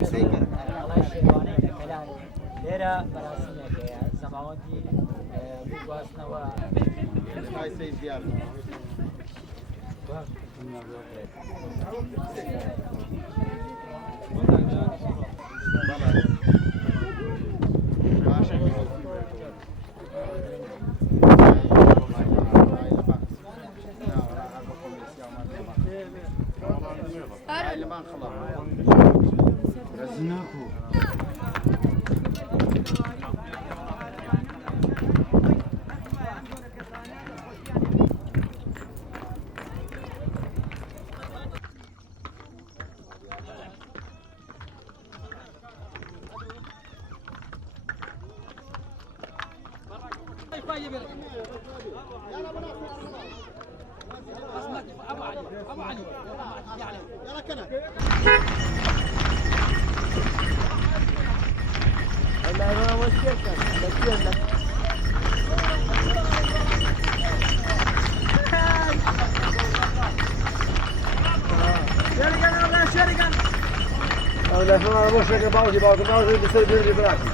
ئەڵای شێوانەیە کەلان لێرە بەراسمێکەیە زەماوەندی بگواستنەوە زیاد Aylıman kılar. Razinaku. يلا كنا انا وشكك بكير شركة ولا شركة باوجي بيصير براكي